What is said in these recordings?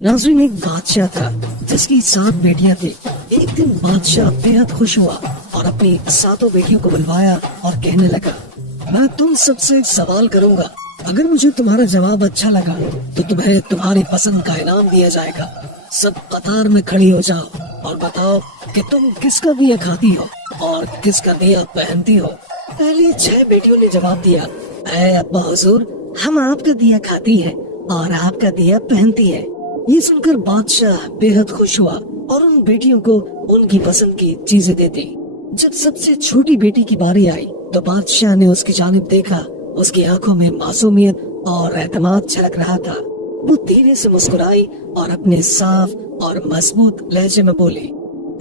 नाज़रीन, एक बादशाह था जिसकी 7 बेटियां थी। एक दिन बादशाह बेहद खुश हुआ और अपनी 7 बेटियों को बुलवाया और कहने लगा, मैं तुम सबसे एक सवाल करूंगा। अगर मुझे तुम्हारा जवाब अच्छा लगा तो तुम्हें तुम्हारी पसंद का इनाम दिया जाएगा। सब कतार में खड़ी हो जाओ और बताओ कि तुम किसका दिया खाती हो और किसका दिया पहनती हो। पहली 6 बेटियों ने जवाब दिया, ऐ अब्बा हुजूर, हम आपका दिया खाती है और आपका दिया पहनती है। ये सुनकर बादशाह बेहद खुश हुआ और उन बेटियों को उनकी पसंद की चीजें दे दी। जब सबसे छोटी बेटी की बारी आई तो बादशाह ने उसकी जानिब देखा। उसकी आंखों में मासूमियत और एतमाद छलक रहा था। वो धीरे से मुस्कुराई और अपने साफ और मजबूत लहजे में बोली,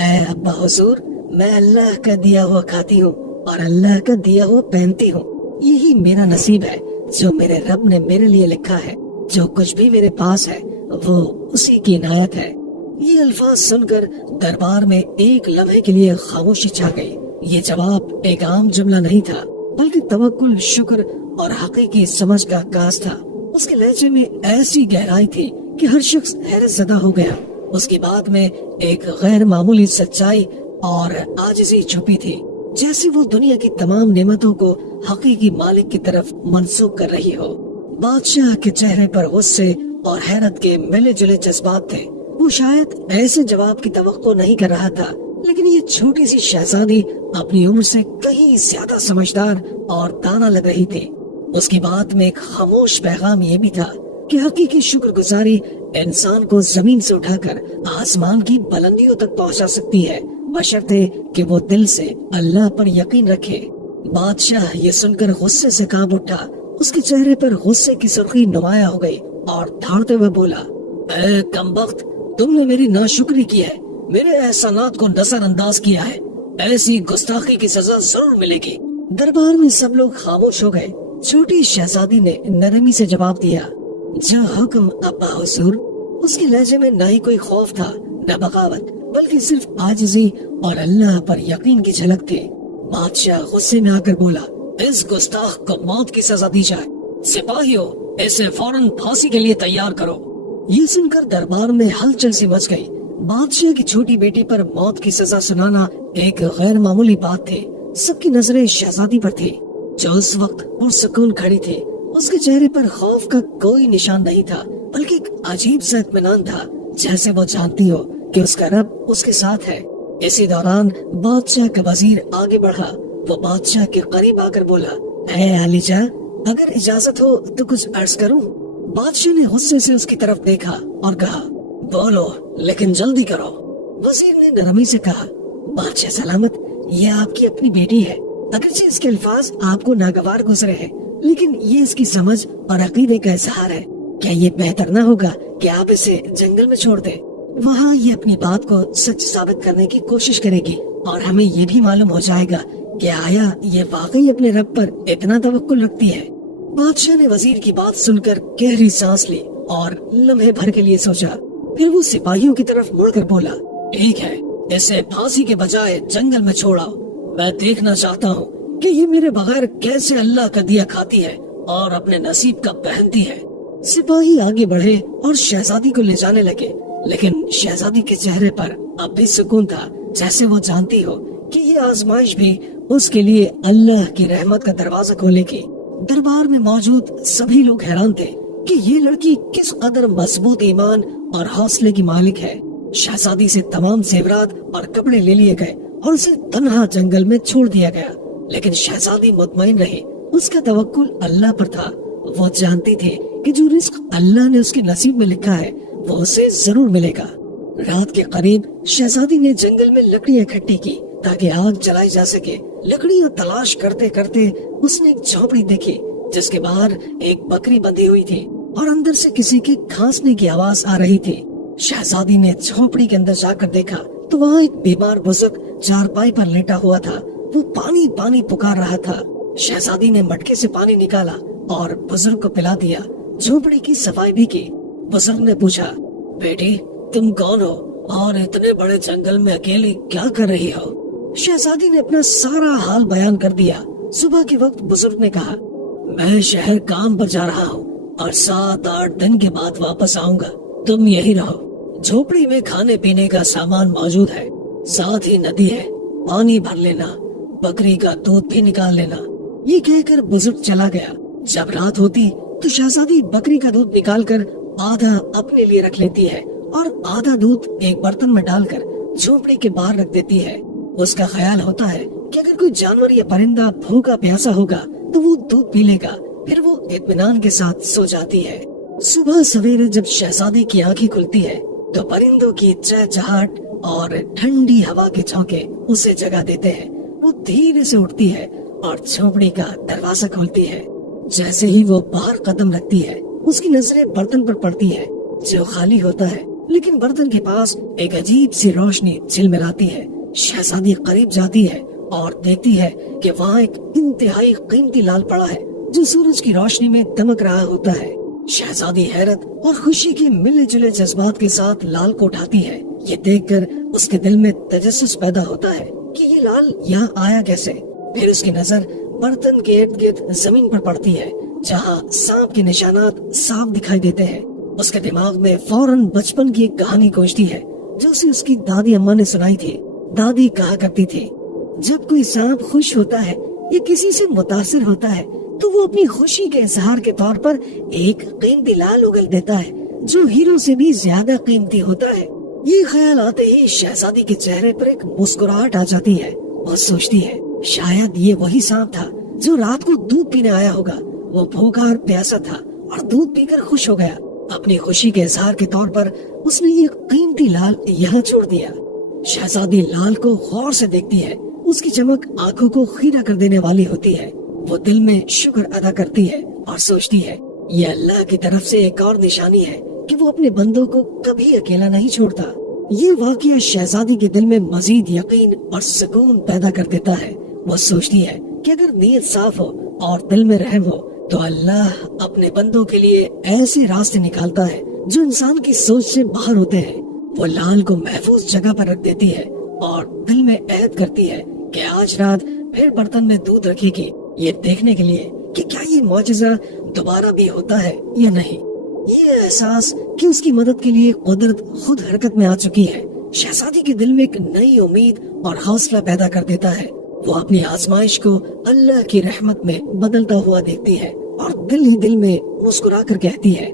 ऐ अब्बा हुजूर, मैं अल्लाह का दिया हुआ खाती हूँ और अल्लाह का दिया हुआ पहनती हूँ। यही मेरा नसीब है जो मेरे रब ने मेरे लिए लिखा है। जो कुछ भी मेरे पास है वो उसी की इनायत है। ये अल्फाज सुनकर दरबार में एक लम्हे के लिए खामोशी छा गई। ये जवाब एक आम जुमला नहीं था, बल्कि तवक्कुल, शुक्र और हकीकी समझ का अक्कास था। उसके लहजे में ऐसी गहराई थी कि हर शख्स हैरत ज़दा हो गया। उसकी बात में एक गैर मामूली सच्चाई और आजिज़ी छुपी थी, जैसे वो दुनिया की तमाम नेमतों को हकीकी मालिक की तरफ मंसूब कर रही हो। बादशाह के चेहरे पर गुस्से और हैरत के मिले जुले जज्बात थे। वो शायद ऐसे जवाब की तवक्को नहीं कर रहा था, लेकिन ये छोटी सी शहजादी अपनी उम्र से कहीं ज्यादा समझदार और दाना लग रही थी। उसकी बात में एक खामोश पैगाम ये भी था कि हकीकी शुक्रगुजारी इंसान को जमीन से उठाकर आसमान की बुलंदियों तक पहुंचा सकती है, बशर्ते कि वो दिल से अल्लाह पर यकीन रखे। बादशाह ये सुनकर गुस्से से कांप उठा। उसके चेहरे पर गुस्से की सुर्खी नुमाया हो गई और दौड़ते हुए बोला, ऐ कमबख्त, तुमने मेरी नाशुक्री की है, मेरे एहसानात को नजरअंदाज किया है। ऐसी गुस्ताखी की सजा जरूर मिलेगी। दरबार में सब लोग खामोश हो गए। छोटी शहजादी ने नरमी से जवाब दिया, जो हुक्म अब्बा हुजूर। उसके लहजे में न ही कोई खौफ था न बगावत, बल्कि सिर्फ आजिज़ी और अल्लाह पर यकीन की झलक थी। बादशाह गुस्से में आकर बोला, इस गुस्ताख को मौत की सजा दी जाए। सिपाहियों, इसे फौरन फांसी के लिए तैयार करो। ये सुनकर दरबार में हलचल सी मच गई। बादशाह की छोटी बेटी पर मौत की सजा सुनाना एक गैर मामूली बात थी। सबकी नजरें शहजादी पर थी, जो उस वक्त पुरसुकून खड़ी थी। उसके चेहरे पर खौफ का कोई निशान नहीं था, बल्कि एक अजीब सा इत्मीनान था, जैसे वो जानती हो कि उसका रब उसके साथ है। इसी दौरान बादशाह का वजीर आगे बढ़ा। वो बादशाह के करीब आकर बोला, ऐ आलिजा, अगर इजाजत हो तो कुछ अर्ज करूं। बादशाह ने गुस्से से उसकी तरफ देखा और कहा, बोलो, लेकिन जल्दी करो। वजीर ने नरमी से कहा, बादशाह सलामत, ये आपकी अपनी बेटी है। अगरचे इसके अल्फाज आपको नागवार गुजरे हैं, लेकिन ये इसकी समझ और अकीदे का इजहार है। क्या ये बेहतर न होगा कि आप इसे जंगल में छोड़ दें? वहाँ ये अपनी बात को सच साबित करने की कोशिश करेगी और हमें ये भी मालूम हो जाएगा कि आया ये वाकई अपने रब पर इतना तवक्कुल रखती है। बादशाह ने वजीर की बात सुनकर गहरी सांस ली और लम्हे भर के लिए सोचा। फिर वो सिपाहियों की तरफ मुड़कर बोला, ठीक है, इसे फांसी के बजाय जंगल में छोड़ाओ। मैं देखना चाहता हूँ कि ये मेरे बगैर कैसे अल्लाह का दिया खाती है और अपने नसीब का पहनती है। सिपाही आगे बढ़े और शहजादी को ले जाने लगे, लेकिन शहजादी के चेहरे पर अब भी सुकून था, जैसे वो जानती हो कि ये आजमाइश भी उसके लिए अल्लाह की रहमत का दरवाजा खोलेगी। दरबार में मौजूद सभी लोग हैरान थे कि ये लड़की किस कदर मजबूत ईमान और हौसले की मालिक है। शहजादी से तमाम जेवरात और कपड़े ले लिए गए और उसे तन्हा जंगल में छोड़ दिया गया, लेकिन शहजादी मुतमईन रही। उसका तवक्कुल अल्लाह पर था। वो जानती थी कि जो रिस्क अल्लाह ने उसके नसीब में लिखा है वो उसे जरूर मिलेगा। रात के करीब शहजादी ने जंगल में लकड़ियाँ इकट्ठी की ताकि आग जलाई जा सके। लकड़ियाँ तलाश करते करते उसने एक झोपड़ी देखी, जिसके बाहर एक बकरी बंधी हुई थी और अंदर से किसी के खांसने की आवाज आ रही थी। शहजादी ने झोपड़ी के अंदर जाकर देखा तो वहाँ एक बीमार बुजुर्ग चारपाई पर लेटा हुआ था। वो पानी पानी पुकार रहा था। शहजादी ने मटके से पानी निकाला और बुजुर्ग को पिला दिया। झोपड़ी की सफाई भी की। बुजुर्ग ने पूछा, बेटी, तुम कौन हो और इतने बड़े जंगल में अकेली क्या कर रही हो? शहजादी ने अपना सारा हाल बयान कर दिया। सुबह के वक्त बुजुर्ग ने कहा, मैं शहर काम पर जा रहा हूँ और 7-8 दिन के बाद वापस आऊंगा। तुम यही रहो, झोपड़ी में खाने पीने का सामान मौजूद है, साथ ही नदी है, पानी भर लेना, बकरी का दूध भी निकाल लेना। ये कहकर बुजुर्ग चला गया। जब रात होती तो शहजादी बकरी का दूध निकालकर आधा अपने लिए रख लेती है और आधा दूध एक बर्तन में डालकर झोपड़ी के बाहर रख देती है। उसका ख्याल होता है कि अगर कोई जानवर या परिंदा भूखा प्यासा होगा तो वो दूध पी लेगा। फिर वो इत्मीनान के साथ सो जाती है। सुबह सवेरे जब शहजादी की आंखें खुलती है तो परिंदों की चहचहाट और ठंडी हवा के झोंके उसे जगा देते हैं। वो धीरे से उठती है और झोपड़ी का दरवाजा खोलती है। जैसे ही वो बाहर कदम रखती है उसकी नजरें बर्तन पर पड़ती है जो खाली होता है, लेकिन बर्तन के पास एक अजीब सी रोशनी झिलमिलाती है। शहजादी करीब जाती है और देखती है कि वहाँ एक इंतहाई कीमती लाल पड़ा है जो सूरज की रोशनी में दमक रहा होता है। शहजादी हैरत और खुशी के मिले जुले जज्बात के साथ लाल को उठाती है। ये देखकर उसके दिल में तजस्सुस पैदा होता है कि ये लाल यहाँ आया कैसे। फिर उसकी नजर बर्तन के इर्द गिर्द जमीन पर पड़ती है जहाँ सांप के निशानात साफ दिखाई देते हैं। उसके दिमाग में फौरन बचपन की एक कहानी गूंजती है जो उसे उसकी दादी अम्मा ने सुनाई थी। दादी कहा करती थी, जब कोई सांप खुश होता है या किसी से मुतासिर होता है तो वो अपनी खुशी के इजहार के तौर पर एक कीमती लाल उगल देता है जो हीरो से भी ज्यादा कीमती होता है। ये ख्याल आते ही शहजादी के चेहरे पर एक मुस्कुराहट आ जाती है। वो सोचती है शायद ये वही सांप था जो रात को दूध पीने आया होगा। वो भूखा और प्यासा था और दूध पीकर खुश हो गया। अपनी खुशी के इजहार के तौर पर उसने ये कीमती लाल यहाँ छोड़ दिया। शहजादी लाल को गौर से देखती है। उसकी चमक आंखों को खीरा कर देने वाली होती है। वो दिल में शुक्र अदा करती है और सोचती है ये अल्लाह की तरफ से एक और निशानी है कि वो अपने बंदों को कभी अकेला नहीं छोड़ता। ये वाकया शहजादी के दिल में मजीद यकीन और सुकून पैदा कर देता है। वो सोचती है कि अगर नीयत साफ हो और दिल में रहम हो तो अल्लाह अपने बंदों के लिए ऐसे रास्ते निकालता है जो इंसान की सोच से बाहर होते हैं। वो लाल को महफूज जगह पर रख देती है और दिल में ऐद करती है कि आज रात फिर बर्तन में दूध रखेगी, ये देखने के लिए कि क्या ये मौजज़ा दोबारा भी होता है या नहीं। ये एहसास कि उसकी मदद के लिए कुदरत खुद हरकत में आ चुकी है शहजादी के दिल में एक नई उम्मीद और हौसला पैदा कर देता है। वो अपनी आजमाइश को अल्लाह की रहमत में बदलता हुआ देखती है और दिल ही दिल में मुस्कुरा कर कहती है,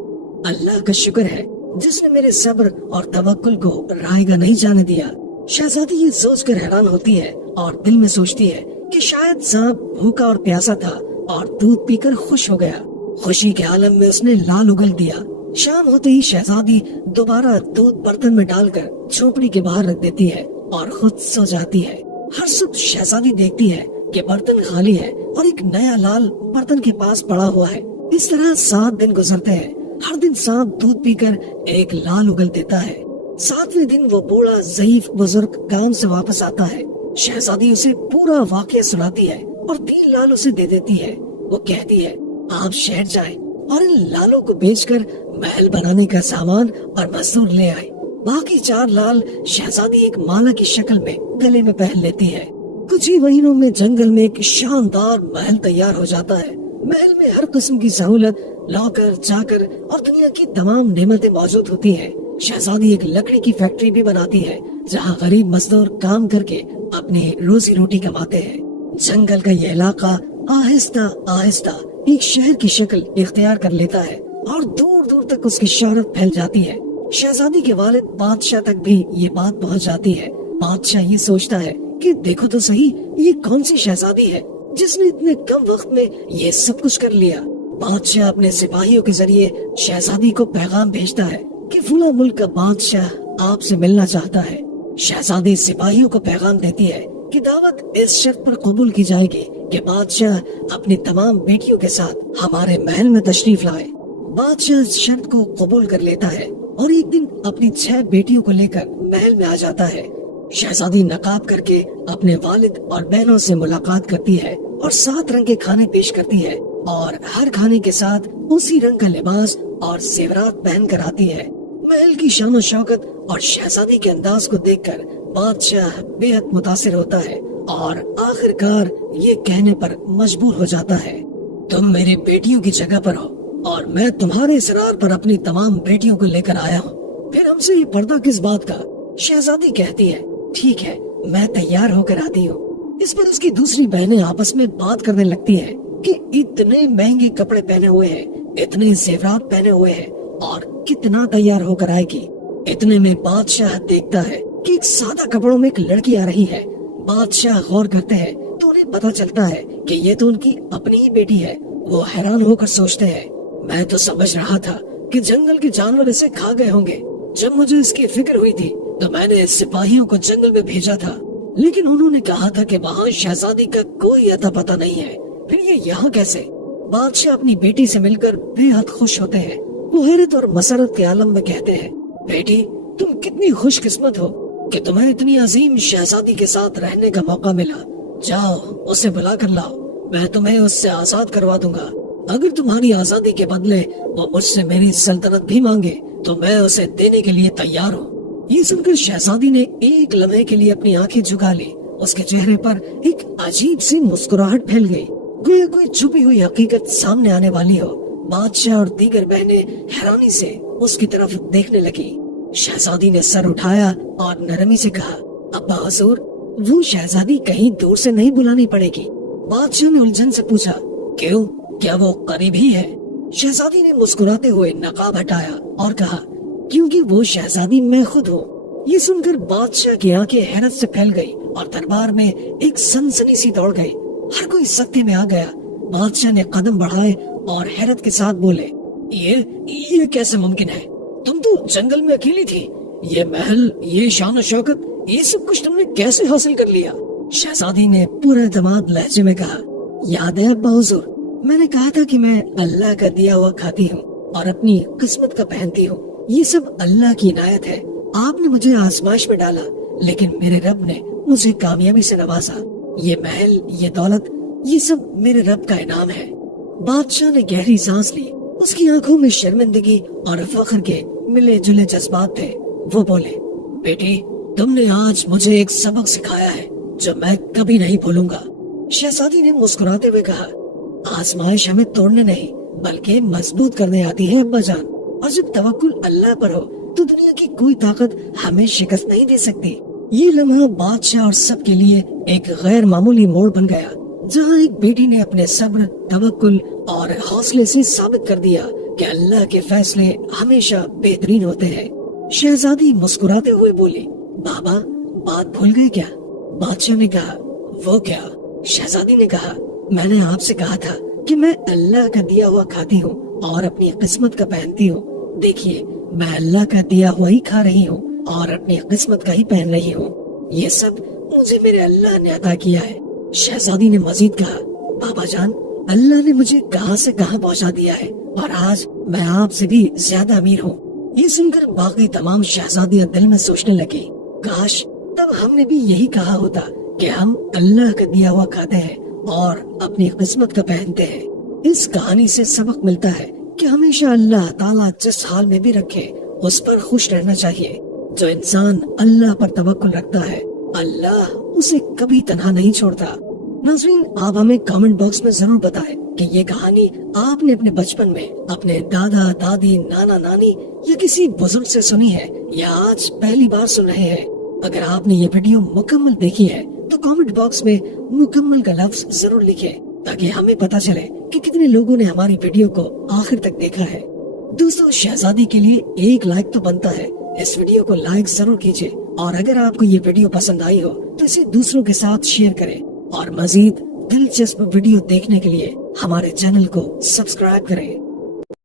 अल्लाह का शुक्र है जिसने मेरे सब्र और तवक्कुल को रायगा नहीं जाने दिया। शहजादी ये सोचकर हैरान होती है और दिल में सोचती है कि शायद सांप भूखा और प्यासा था और दूध पीकर खुश हो गया। खुशी के आलम में उसने लाल उगल दिया। शाम होते ही शहजादी दोबारा दूध बर्तन में डालकर झोपड़ी के बाहर रख देती है और खुद सो जाती है। हर सुबह शहजादी देखती है कि बर्तन खाली है और एक नया लाल बर्तन के पास पड़ा हुआ है। इस तरह 7 दिन गुजरते हैं। हर दिन सांप दूध पीकर एक लाल उगल देता है। 7वें दिन वो बूढ़ा ज़ईफ बुजुर्ग काम से वापस आता है। शहजादी उसे पूरा वाकया सुनाती है और 3 लाल उसे दे देती है। वो कहती है, आप शहर जाएं और इन लालों को बेचकर महल बनाने का सामान और मजदूर ले आए। बाकी 4 लाल शहजादी एक माला की शक्ल में गले में पहन लेती है। कुछ ही महीनों में जंगल में एक शानदार महल तैयार हो जाता है। महल में हर किस्म की सहूलत, नौकर चाकर और दुनिया की तमाम नेमतें मौजूद होती हैं। शहजादी एक लकड़ी की फैक्ट्री भी बनाती है जहाँ गरीब मजदूर काम करके अपनी रोजी रोटी कमाते हैं। जंगल का यह इलाका आहिस्ता आहिस्ता एक शहर की शक्ल इख्तियार कर लेता है और दूर दूर तक उसकी शोहरत फैल जाती है। शहजादी के वालिद बादशाह तक भी ये बात पहुंच जाती है। बादशाह ये सोचता है कि देखो तो सही, ये कौन सी शहजादी है जिसने इतने कम वक्त में ये सब कुछ कर लिया। बादशाह अपने सिपाहियों के जरिए शहजादी को पैगाम भेजता है कि फुला मुल्क का बादशाह आपसे मिलना चाहता है। शहजादी सिपाहियों को पैगाम देती है कि दावत इस शर्त पर कबूल की जाएगी कि बादशाह अपनी तमाम बेटियों के साथ हमारे महल में तशरीफ लाए। बादशाह इस शर्त को कबूल कर लेता है और एक दिन अपनी 6 बेटियों को लेकर महल में आ जाता है। शहजादी नकाब करके अपने वालिद और बहनों से मुलाकात करती है और 7 रंग के खाने पेश करती है और हर खाने के साथ उसी रंग का लिबास और जेवरात पहन कर आती है। महल की शान शौकत और शहजादी के अंदाज को देखकर बादशाह बेहद मुतासिर होता है और आखिरकार ये कहने पर मजबूर हो जाता है, तुम मेरी बेटियों की जगह पर हो और मैं तुम्हारे इसरार पर अपनी तमाम बेटियों को लेकर आया हूँ। پھر ہم سے یہ پردہ کس بات کا؟ شہزادی کہتی ہے ٹھیک ہے میں تیار ہو کر آتی ہوں۔ اس پر اس کی دوسری بہنیں آپس میں بات کرنے لگتی ہیں کہ اتنے مہنگے کپڑے پہنے ہوئے ہیں، اتنے زیورات پہنے ہوئے ہیں اور کتنا تیار ہو کر آئے گی۔ اتنے میں بادشاہ دیکھتا ہے کہ ایک سادہ کپڑوں میں ایک لڑکی آ رہی ہے۔ بادشاہ غور کرتے ہیں تو انہیں پتا چلتا ہے کہ یہ تو ان کی اپنی ہی بیٹی ہے۔ وہ حیران ہو کر سوچتے ہیں میں تو سمجھ رہا تھا کہ جنگل کے جانور اسے کھا گئے ہوں گے۔ جب مجھے اس کی فکر ہوئی تھی تو میں نے سپاہیوں کو جنگل میں بھیجا تھا، لیکن انہوں نے کہا تھا کہ وہاں شہزادی کا کوئی اتا پتہ نہیں ہے، پھر یہ یہاں کیسے؟ بادشاہ اپنی بیٹی سے مل کر بے حد خوش ہوتے ہیں۔ وہ حیرت اور مسرت کے عالم میں کہتے ہیں بیٹی تم کتنی خوش قسمت ہو کہ تمہیں اتنی عظیم شہزادی کے ساتھ رہنے کا موقع ملا۔ جاؤ اسے بلا کر لاؤ، میں تمہیں اس سے آزاد کروا دوں گا۔ اگر تمہاری آزادی کے بدلے وہ مجھ سے میری سلطنت بھی مانگے تو میں اسے دینے کے لیے تیار ہوں۔ یہ سن کر شہزادی نے ایک لمحے کے لیے اپنی آنکھیں جھکا لی۔ اس کے چہرے پر ایک عجیب سی مسکراہٹ پھیل گئی، گویا کوئی چھپی ہوئی حقیقت سامنے آنے والی ہو۔ بادشاہ اور دیگر بہنیں حیرانی سے اس کی طرف دیکھنے لگی۔ شہزادی نے سر اٹھایا اور نرمی سے کہا ابا حضور وہ شہزادی کہیں دور سے نہیں بلانی پڑے گی۔ بادشاہ نے الجھن سے پوچھا کیوں، کیا وہ قریب ہی ہے؟ شہزادی نے مسکراتے ہوئے نقاب ہٹایا اور کہا کیونکہ وہ شہزادی میں خود ہوں۔ یہ سن کر بادشاہ کی آنکھیں حیرت سے پھیل گئی اور دربار میں ایک سنسنی سی دوڑ گئی۔ ہر کوئی سکتے میں آ گیا۔ بادشاہ نے قدم بڑھائے اور حیرت کے ساتھ بولے یہ کیسے ممکن ہے؟ تم تو جنگل میں اکیلی تھی، یہ محل، یہ شان و شوکت، یہ سب کچھ تم نے کیسے حاصل کر لیا؟ شہزادی نے پورے اعتماد لہجے میں کہا یاد ہے ابا حضور، میں نے کہا تھا کہ میں اللہ کا دیا ہوا کھاتی ہوں اور اپنی قسمت کا پہنتی ہوں۔ یہ سب اللہ کی عنایت ہے۔ آپ نے مجھے آزمائش میں ڈالا لیکن میرے رب نے مجھے کامیابی سے نوازا۔ یہ محل، یہ دولت، یہ سب میرے رب کا انعام ہے۔ بادشاہ نے گہری سانس لی۔ اس کی آنکھوں میں شرمندگی اور فخر کے ملے جلے جذبات تھے۔ وہ بولے بیٹی تم نے آج مجھے ایک سبق سکھایا ہے جو میں کبھی نہیں بھولوں گا۔ شہزادی نے مسکراتے ہوئے کہا آزمائش ہمیں توڑنے نہیں بلکہ مضبوط کرنے آتی ہے ابا جان، اور جب توکل اللہ پر ہو تو دنیا کی کوئی طاقت ہمیں شکست نہیں دے سکتی۔ یہ لمحہ بادشاہ اور سب کے لیے ایک غیر معمولی موڑ بن گیا، جہاں ایک بیٹی نے اپنے صبر، توکل اور حوصلے سے ثابت کر دیا کہ اللہ کے فیصلے ہمیشہ بہترین ہوتے ہیں۔ شہزادی مسکراتے ہوئے بولی بابا بات بھول گئے کیا؟ بادشاہ نے کہا وہ کیا؟ شہزادی نے کہا میں نے آپ سے کہا تھا کہ میں اللہ کا دیا ہوا کھاتی ہوں اور اپنی قسمت کا پہنتی ہوں۔ دیکھیے میں اللہ کا دیا ہوا ہی کھا رہی ہوں اور اپنی قسمت کا ہی پہن رہی ہوں۔ یہ سب مجھے میرے اللہ نے عطا کیا ہے۔ شہزادی نے مزید کہا بابا جان اللہ نے مجھے کہاں سے کہاں پہنچا دیا ہے اور آج میں آپ سے بھی زیادہ امیر ہوں۔ یہ سن کر باقی تمام شہزادیاں دل میں سوچنے لگی کاش تب ہم نے بھی یہی کہا ہوتا کہ ہم اللہ کا دیا ہوا کھاتے ہیں اور اپنی قسمت کا پہنتے ہیں۔ اس کہانی سے سبق ملتا ہے کہ ہمیشہ اللہ تعالیٰ جس حال میں بھی رکھے اس پر خوش رہنا چاہیے۔ جو انسان اللہ پر توکل رکھتا ہے اللہ اسے کبھی تنہا نہیں چھوڑتا۔ ناظرین آپ ہمیں کامنٹ باکس میں ضرور بتائیں کہ یہ کہانی آپ نے اپنے بچپن میں اپنے دادا دادی نانا نانی یا کسی بزرگ سے سنی ہے یا آج پہلی بار سن رہے ہیں۔ اگر آپ نے یہ ویڈیو مکمل دیکھی ہے تو کامنٹ باکس میں مکمل کا لفظ ضرور لکھیں تاکہ ہمیں پتہ چلے کہ کتنے لوگوں نے ہماری ویڈیو کو آخر تک دیکھا ہے۔ دوستو شہزادی کے لیے ایک لائک تو بنتا ہے، اس ویڈیو کو لائک ضرور کیجیے اور اگر آپ کو یہ ویڈیو پسند آئی ہو تو اسے دوسروں کے ساتھ شیئر کریں اور مزید دلچسپ ویڈیو دیکھنے کے لیے ہمارے چینل کو سبسکرائب کریں۔